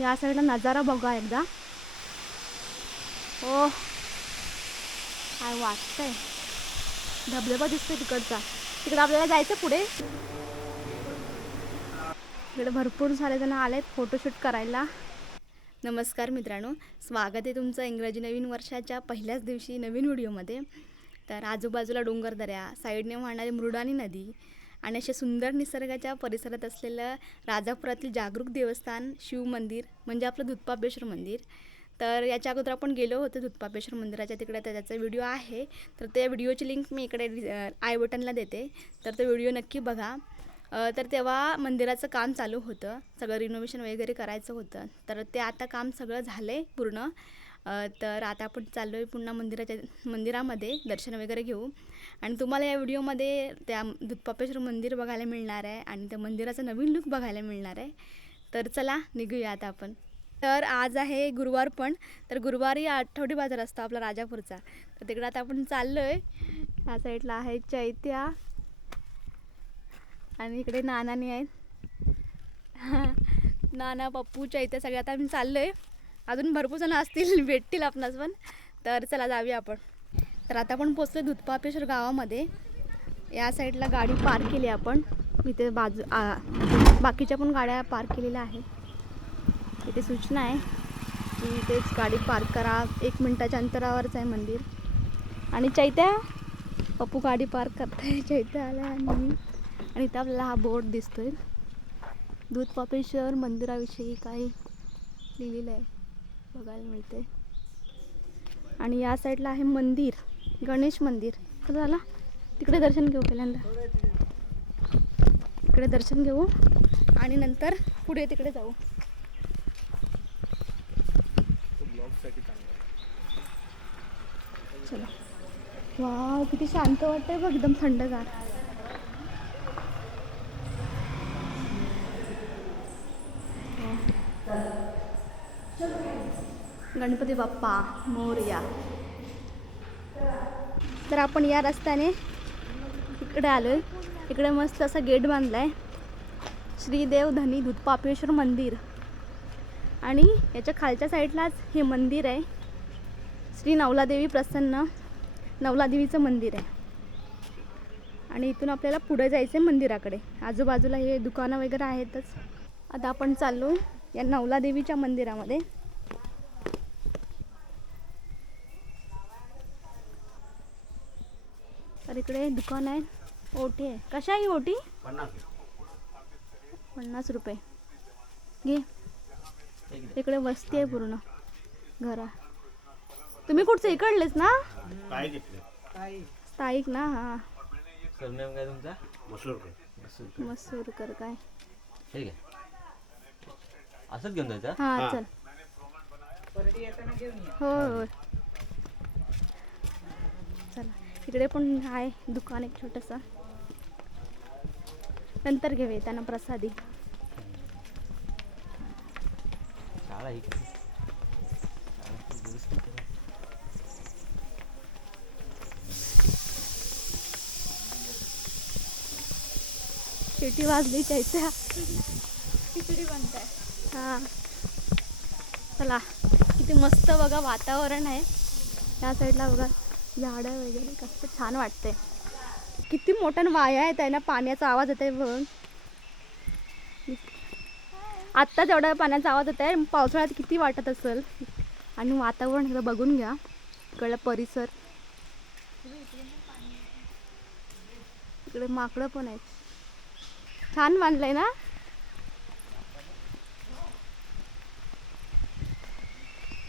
या साईडला नजारा बघा एकदा. हो काय वाटतंय, धबधबा दिसतोय तिकडचा. तिकडे आपल्याला जायचं पुढे. इकडे भरपूर सारे जण आलेत फोटोशूट करायला. नमस्कार मित्रांनो, स्वागत आहे तुमचं इंग्रजी नवीन वर्षाच्या पहिल्याच दिवशी नवीन व्हिडिओमध्ये. तर आजूबाजूला डोंगरदऱ्या, साईडने वाहणारी मृडानी नदी आणि असे सुंदर निसर्गाच्या परिसरात असलेलं राजापुरातील जागरूक देवस्थान शिव मंदिर म्हणजे आपलं दूधपापेश्वर मंदिर. तर याच्या अगोदर आपण गेलो होतो दूधपापेश्वर मंदिराच्या तिकडे, तर त्याचा व्हिडिओ आहे. तर त्या व्हिडिओची लिंक मी इकडे आय बटनला देते, तर तो व्हिडिओ नक्की बघा. तर तेव्हा मंदिराचं काम चालू होतं, सगळं रिनोव्हेशन वगैरे करायचं होतं. तर ते आता काम सगळं झालं आहे पूर्ण. तर आता आपण चाललो आहे पुन्हा मंदिरामध्ये दर्शन वगैरे घेऊ. आणि तुम्हाला या व्हिडिओमध्ये त्या दूधपापेश्वर मंदिर बघायला मिळणार आहे आणि त्या मंदिराचा नवीन लुक बघायला मिळणार आहे. तर चला निघूया आता आपण. तर आज आहे गुरुवार पण, तर गुरुवारी आठवडी बाजार असतो आपला राजापूरचा. तर तिकडे आता आपण चाललो आहे. ह्या साईडला आहे चैत्या आणि इकडे नानानी आहेत. नाना, पप्पू, चैत्या सगळे आता आम्ही चाललो आहे. अजून भरपूर जण असतील, भेटतील आपणास पण. तर चला जाऊया आपण. तर आता आपण पोचलो दूधपापेश्वर गावामध्ये. या साईडला गाडी पार्क केली आपण. इथे बाकीच्या पण गाड्या पार्क केलेल्या आहे. इथे सूचना आहे की इथेच गाडी पार्क करा, 1 मिनिटाच्या अंतरावरच आहे मंदिर. आणि चैत्या, पप्पू गाडी पार्क करताय, चैत्या आला आणि इथं आपल्याला हा बोर्ड दिसतोय. दूधपापेश्वर मंदिराविषयी काही लिहिलेलं आहे, बघायला मिळते. आणि या साईडला आहे मंदिर, गणेश मंदिर. तर झाला तिकडे दर्शन घेऊ, पहिल्यांदा इकडे दर्शन घेऊ आणि नंतर पुढे तिकडे जाऊ. चला. वाव, किती शांत वाटतंय बघ, एकदम थंडगार. गणपती बाप्पा मोरया. तर आपण या रस्त्याने इकडे आलोय. इकडे मस्त असा गेट बांधलाय, श्रीदेव धनी दूधपापेश्वर मंदिर. आणि याच्या खालच्या साईडलाच हे मंदिर आहे, श्री नवलादेवी प्रसन्न नवलादेवीचं मंदिर आहे. आणि इथून आपल्याला पुढे जायचं आहे मंदिराकडे. आजूबाजूला हे दुकानं वगैरे आहेतच. आता आपण चाललो या नवलादेवीच्या मंदिरामध्ये. तर इकडे दुकान आहे, ओटी आहे. कशा आहे ओटी? 50 रुपये घे. इकडे वस्ती आहे पूर्ण घरा. तुम्ही कुठचे? इकडलेच ना? स्थायिक ना? हा. सरनेम काय तुमचा? मसूरकर. काय ठीक आहे, असंच घेऊन जायचं. हा चल. हो चला. इकडे पण आहे दुकान एक छोटंसं, नंतर घेऊया त्यांना प्रसादी. शाळा ही काय? शिटी वाजली चैत्या, खिचडी बनताय. हा चला. किती मस्त बघा वातावरण आहे. त्या साईडला बघा झाडं वगैरे, कसं छान वाटतंय. किती मोठ्यानं वाया आहेत आहे ना, पाण्याचा आवाज येत आहे बघ. आत्ता तेवढा पाण्याचा आवाज येत आहे, पावसाळ्यात किती वाटत असेल. आणि वातावरण एकदा बघून घ्या, इकडला परिसर. इकडे माकडं पण आहेत. छान बांधलंय ना.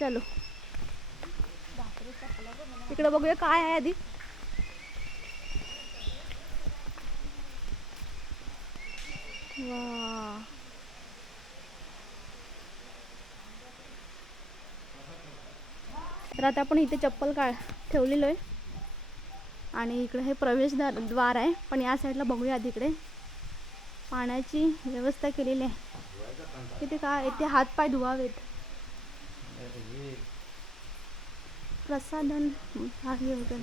चलो इकडे बघूया काय आहे आधी. वा, तर आता आपण इथे चप्पल ठेवलेलो आहे. आणि इकडे हे प्रवेशद्वार आहे. पण या साईडला बघूया आधी. इकडे पाण्याची व्यवस्था केलेली आहे. इथे काय, इथे हातपाय धुवावेत. प्रसाधन आहे वगैरे.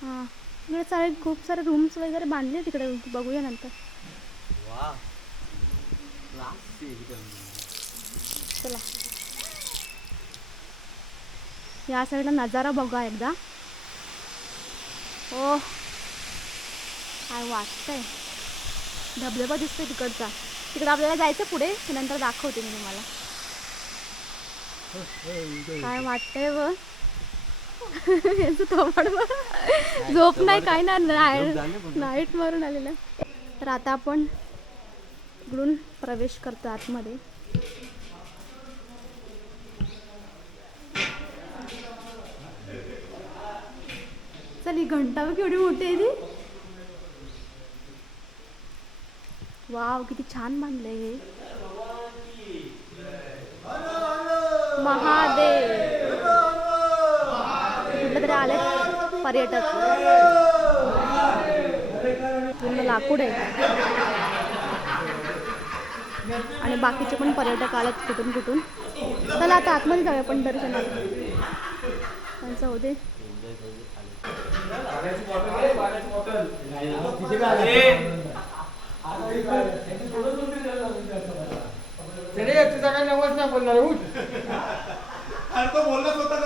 हां, इकडे खूप सारे रूम्स वगैरे बांधले तिकडे, बघूया नंतर. चला या साईडला नजारा बघा एकदा. हो काय वाटतंय, धबधबा दिसतोय तिकडचा. तिकडे आपल्याला जायचं पुढे, नंतर दाखवते मी तुम्हाला. काय वाटतंय व याचं थोबाड बघ. झोप नाही काय ना, नाईट मारून आलेलं. तर आता आपण इकडून प्रवेश करतो आतमध्ये. चल ही घंटा बघ केवढी मोठी आहे ती. वाव किती छान बांधलंय हे. महादेव कुठलं तरी आले पर्यटक. पूर्ण लाकूड आहे आणि बाकीचे पण पर्यटक आलेत कुठून कुठून. चला आता आतमध्ये जाऊया पण दर्शनाला. त्यांचं होते तुझा काय नवस नाही बोलणार. उठ तो बोललाच होता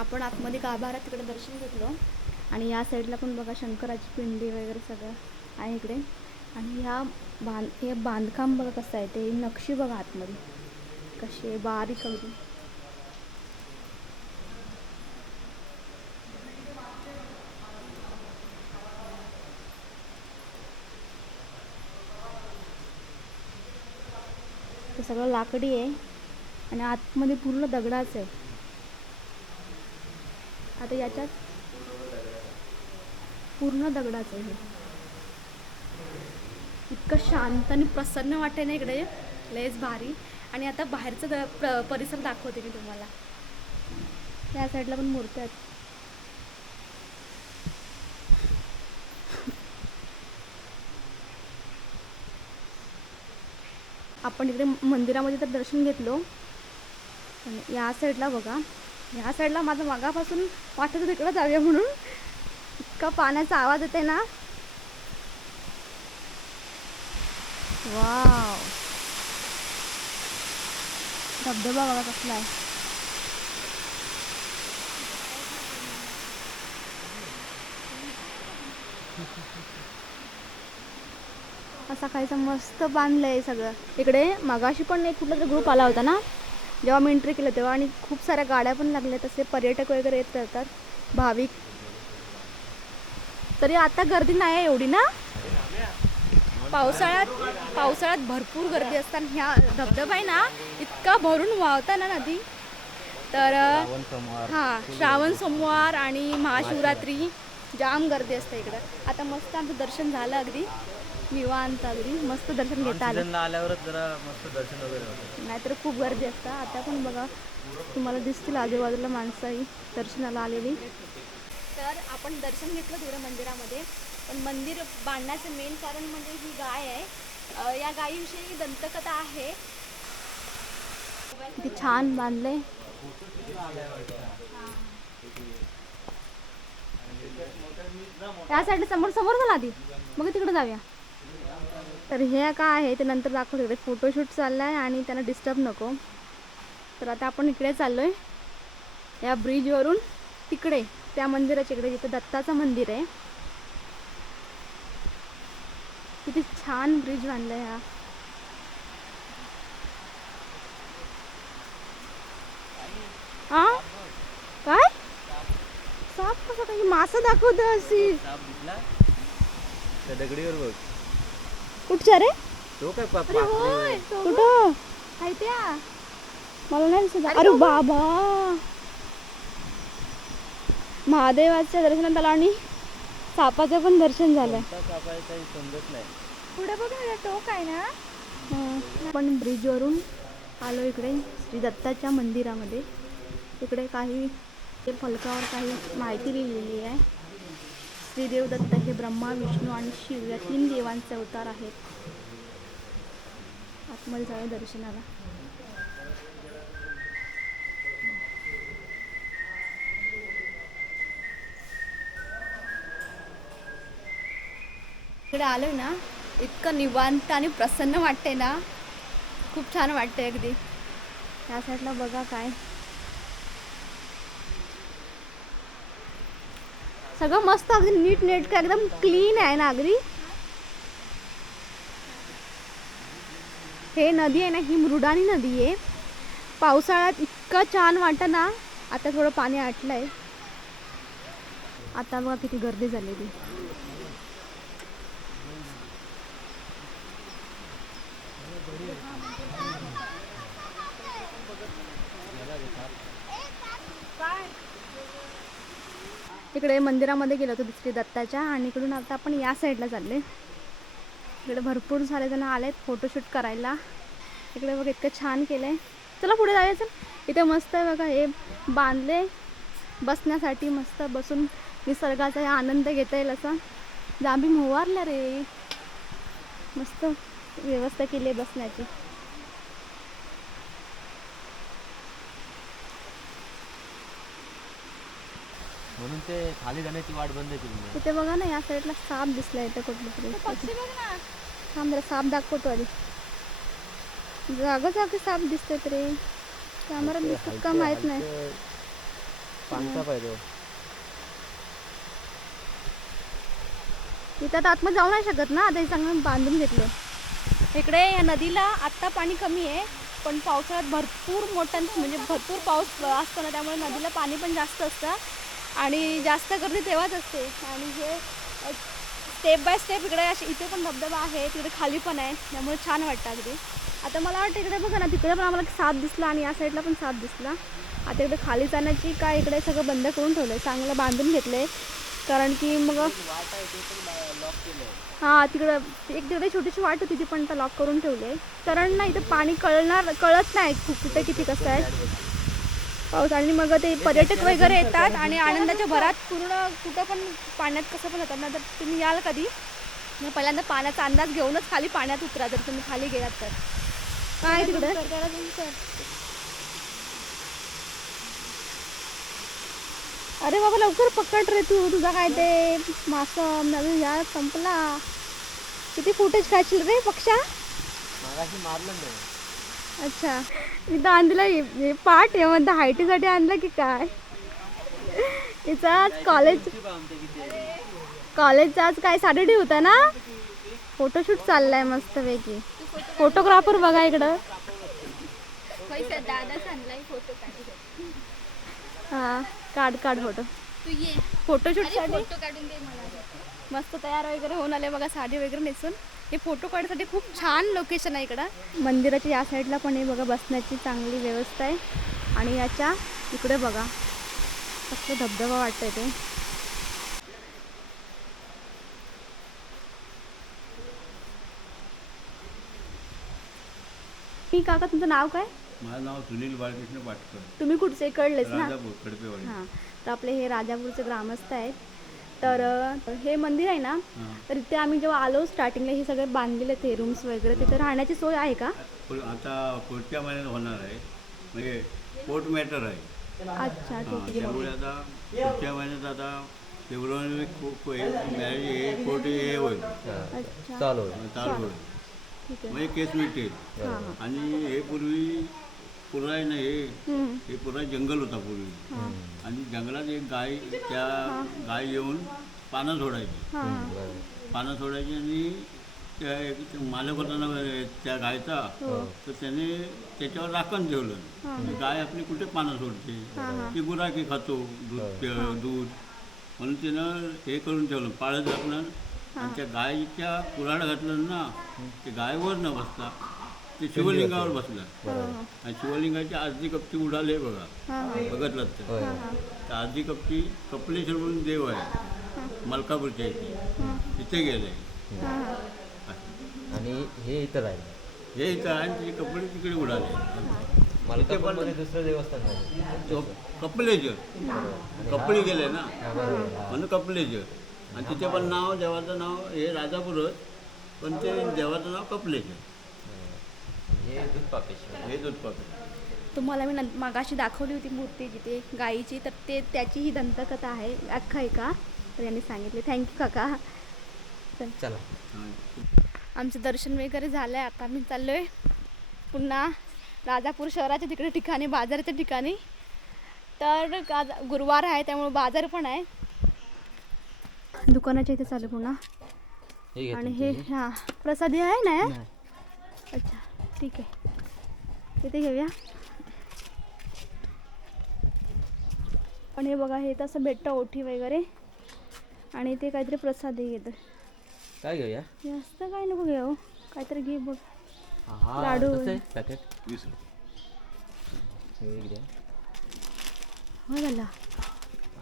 आपण आतमध्ये गाभाऱ्यात तिकडे दर्शन घेतलं. आणि या साईडला पण बघा शंकराची पिंडी वगैरे सगळं आहे इकडे. आणि हे बांधकाम बघा कसं आहे, ते नक्षी बघा आतमध्ये कशी आहे बारीक अगदी. ते सगळं लाकडी आहे आणि आतमध्ये पूर्ण दगडाच आहे. आता याच्यात पूर्ण दगडाचं आहे. इतकं शांत आणि प्रसन्न वाटते ना इकडे, लयच भारी. आणि आता बाहेरचं परिसर दाखवते मी तुम्हाला. त्या साईडला पण मूर्त्या आहेत. आपण इकडे मंदिरामध्ये तर दर्शन घेतलो. आणि या साईडला बघा, या साईडला माझं मागापासून वाटत होतं तिकडं जाऊया म्हणून. इतका पाण्याचा आवाज येते ना. वाव धबधबा बघा कसला आहे. असा खायचा मस्त बांधलंय सगळं. इकडे मगाशी पण एक कुठला तरी ग्रुप आला होता ना जेव्हा मी एंट्री केलं तेव्हा. आणि खूप साऱ्या गाड्या पण लागल्या, तसे पर्यटक वगैरे येत राहतात, भाविक. तरी आता गर्दी नाही आहे एवढी ना. पावसाळ्यात भरपूर गर्दी असतात. ह्या धबधबा आहे ना इतका भरून वाहता ना नदी. तर हां श्रावण सोमवार आणि महाशिवरात्री जाम गर्दी असते इकडं. आता मस्त आमचं दर्शन झालं अगदी निवांत, अगदी मस्त दर्शन घेता आलं. आल्यावरच जरा मस्त दर्शन वगैरे होतं. नाहीतर खूप गर्दी असतं. आता पण बघा तुम्हाला दिसतील आजूबाजूला माणसंही दर्शनाला आलेली. तर आपण दर्शन घेतलं तिकडे मंदिरामध्ये. पण मंदिर बांधण्याचं मेन कारण म्हणजे ही गाय आहे. या गायीविषयी दंतकथा आहे. किती छान बांधले. त्या साईडला समोर झाला आधी, मग तिकडे जाऊया. तर हे काय आहे ते नंतर दाखवतो. तिकडे फोटोशूट चालला आहे आणि त्यांना डिस्टर्ब नको. तर आता आपण इकडे चाललो आहे या ब्रिजवरून तिकडे त्या मंदिराच्या इकडे जिथं दत्ताचं मंदिर आहे. किती छान ब्रिज बांधला आहे हा. हा काय साप कसा काही मासा दाखवतो अशी साप दिसला त्या दगडीवर बघ. कुठच्या रे तो काय अरे होय कुठं काय त्या मला नाही दिसत अरे बाबा महादेवाच्या दर्शनात आला आणि सापाचं पण दर्शन झालं साप आहे काही समजत नाही. पुढे बघ ना टोक आहे ना आपण ब्रिजवरून आलो इकडे श्री दत्ताच्या मंदिरामध्ये. इकडे काही ते फलकावर काही माहिती लिहिलेली आहे. श्रीदेव दत्त हे ब्रह्मा विष्णू आणि शिव या 3 देवांचे अवतार आहेत. आतमध्ये जाऊया दर्शनाला. इकडे आलोय ना इतकं निवांत आणि प्रसन्न वाटते ना खूप छान वाटते अगदी. या साईडला बघा काय सगळं मस्त अगदी नीट नेटकं एकदम क्लीन आहे ना अगदी. हे नदी आहे ना ही मृडानी नदी आहे. पावसाळ्यात इतकं छान वाटतं ना. आता थोडं पाणी आटलंय. आता बघा किती गर्दी झालेली. इकडे मंदिरामध्ये गेलो होतो श्री दत्ताच्या आणि इकडून आता आपण या साईडला चालले. इकडे भरपूर सारे जण आलेत फोटोशूट करायला. इकडे बघ इतकं छान केलंय. चला पुढे जाऊया. चल इथे मस्त आहे बघा हे बांधले बसण्यासाठी. मस्त बसून निसर्गाचा आनंद घेता येईल असं. जांभी मोवारल्या रे मस्त व्यवस्था केली आहे बसण्याची. म्हणून ते खाली जाण्याची वाट बंद केली. इथे बघा ना या साईडला साप दिसला इथे कुठलं तरी. थांब जरा साप दाखवतो आधी. जागा जागी साप दिसतोय रे. कॅमेरा दिसत का माहित नाही. पांचा पाहिजे. इथं आता आतमध्ये जाऊ नाही शकत ना. आता हे चांगलं बांधून घेतलं. इकडे या नदीला आत्ता पाणी कमी आहे पण पावसाळ्यात भरपूर मोठं म्हणजे भरपूर पाऊस असतो ना त्यामुळे नदीला पाणी पण जास्त असतं आणि जास्त गर्दी तेव्हाच असते. आणि हे स्टेप बाय स्टेप इकडे असे इथे पण धबधबा आहे तिकडे खाली पण आहे त्यामुळे छान वाटतं अगदी. आता मला वाटतं इकडे बघा ना तिकडे पण आम्हाला साप दिसला आणि या साईडला पण साप दिसला. आता इकडे खाली जाण्याची काय इकडे सगळं बंद करून ठेवलं आहे. चांगलं बांधून घेतलं आहे कारण की मग हां तिकडं एक तिकडे छोटीशी वाट होती ती पण आता लॉक करून ठेवली आहे. कारण ना इथे पाणी कळत नाही कुठे किती कसं आहे पाऊस. आणि मग ते पर्यटक वगैरे येतात आणि आनंदाच्या भरात पूर्ण कुठं पण पाण्यात कसं पण जातात ना. तर तुम्ही याल कधी मग पहिल्यांदा पाण्याचा अंदाज घेऊनच खाली पाण्यात उतरा जर तुम्ही खाली गेलात तर. काय तिकडे अरे बाबा लवकर पकड रे तू. तुझा काय ते मासं नवीन या संपला. किती फुटेज काढशील रे पक्षा. मागाशी मारलं नाही. अच्छा इथं आणला हे पाठ आहे म्हणता हायटीसाठी आणलं की काय. तिचा आज कॉलेजचा आज काय सॅटर्डे होता ना. फोटोशूट चाललाय मस्त पैकी. फोटोग्राफर बघा इकडं. हा काढ फोटो. फोटोशूटसाठी मस्त तयार वगैरे होऊन आले बघा साडी वगैरे नेसून. हे फोटो काढण्यासाठी खूप छान लोकेशन आहे इकडं. मंदिराच्या या साईडला पण आहे बघा बसण्याची चांगली व्यवस्था आहे. आणि याच्या इकडे बघा कसं धबधबा वाटतंय ते. मी काका तुमचं नाव काय. माझं नाव सुनील बाळकृष्ण पाटकर. तुम्ही कुठचे कळलेच ना. राजापूर खडपेवाडी. हां तर आपले हे राजापूरचे ग्रामस्थ आहेत. तर हे मंदिर आहे ना तर इथे आम्ही जेव्हा आलो स्टार्टिंगला हे सगळे बांधलेले ते रूम्स वगैरे तिथे राहण्याची सोय आहे का. आता पुढच्या महिन्यात होणार आहे म्हणजे कोर्ट मॅटर आहे. अच्छा ठीक आहे. त्यामुळे आता पुढच्या महिन्यात आता फेब्रुवारी मॅरेज हे कोर्ट हे होईल अच्छा चालू चालू होईल ठीक आहे. म्हणजे केस मिळतील. हां हां आणि हे पूर्वी पुरा आहे ना हे पुरा जंगल होता पूर्वी. हां आणि जंगलात एक गाय त्या गाय येऊन पानं सोडायची. हां पानं सोडायची आणि मालक होता ना त्या गायचा, तर त्याने त्याच्यावर राखण ठेवलं. गाय आपली कुठे पानं सोडते, ती गुराखी खातो, दूध म्हणून त्यानं हे करून ठेवलं, पाळत घातलं. आणि त्या गायीच्या कुऱ्हाड घातलं ना, ते गायवर न बसता ते शिवलिंगावर बसलं. आणि शिवलिंगाची अर्धी कप्पी उडाली बघा, बघितलं तर अर्धी कप्पी कपिलेश्वर म्हणून देव आहे मलकापूरच्या इथे, तिथे गेले. आणि हे इथं राहिलं. हे इथं आहे, त्याचे कपडे तिकडे उडाले. मलकापूरमध्ये दुसरं देवस्थान झालं. कपिलेश्वर कपडी गेले ना म्हणून कपिलेश्वर. आणि तिथे पण नाव देवाचं नाव हे राजापूरच, पण ते देवाचं नाव कपिलेश्वर. हे दूधपापेश्वर. हे दूधपापेश्वर. तुम्हाला मी मागाशी दाखवली होती मूर्ती जिथे गाईची, तर ते त्याची ही दंतकथा आहे आख्यायिका, तर यांनी सांगितले. थँक्यू काका. चला. आमचं दर्शन वगैरे झालं आहे. आता आम्ही चाललो आहे पुन्हा राजापूर शहराच्या तिकडे ठिकाणी, बाजाराच्या ठिकाणी. तर आज गुरुवार आहे त्यामुळे बाजार पण आहे. दुकानाच्या इथे चालू पुन्हा. आणि हे हां प्रसादी आहे ना. अच्छा ठीक आहे, इथे घेऊया. पण हे बघा, हे तसं भेटतं ओठी वगैरे, आणि ते काहीतरी प्रसादी घेतं. काय घेऊया? जास्त काय नको घेऊ, काहीतरी घे बघ. हा लाडू पॅकेट 20 रुपये. हो झाला.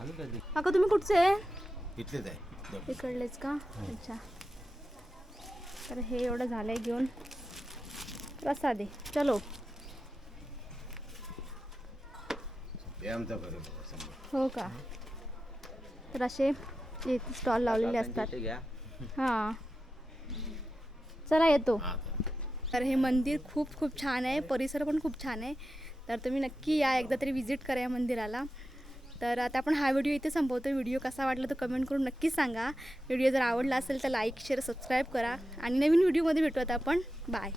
आलं कधी? काका तुम्ही कुठचे आहे? इथलेच आहे. इकडलेच का? अच्छा. तर हे एवढं झालंय घेऊन प्रसादी. चलो. हो का? तर असे स्टॉल लावलेले असतात. हां चला येतो. तर हे मंदिर खूप खूप छान आहे, परिसर पण खूप छान आहे. तर तुम्ही नक्की या, एकदा तरी विजिट करा या मंदिराला. तर आता आपण हा व्हिडिओ इथे संपवतो. व्हिडिओ कसा वाटला तर कमेंट करून नक्की सांगा. व्हिडिओ जर आवडला असेल तर लाईक शेअर सबस्क्राईब करा. आणि नवीन व्हिडिओमध्ये भेटू आता आपण. बाय.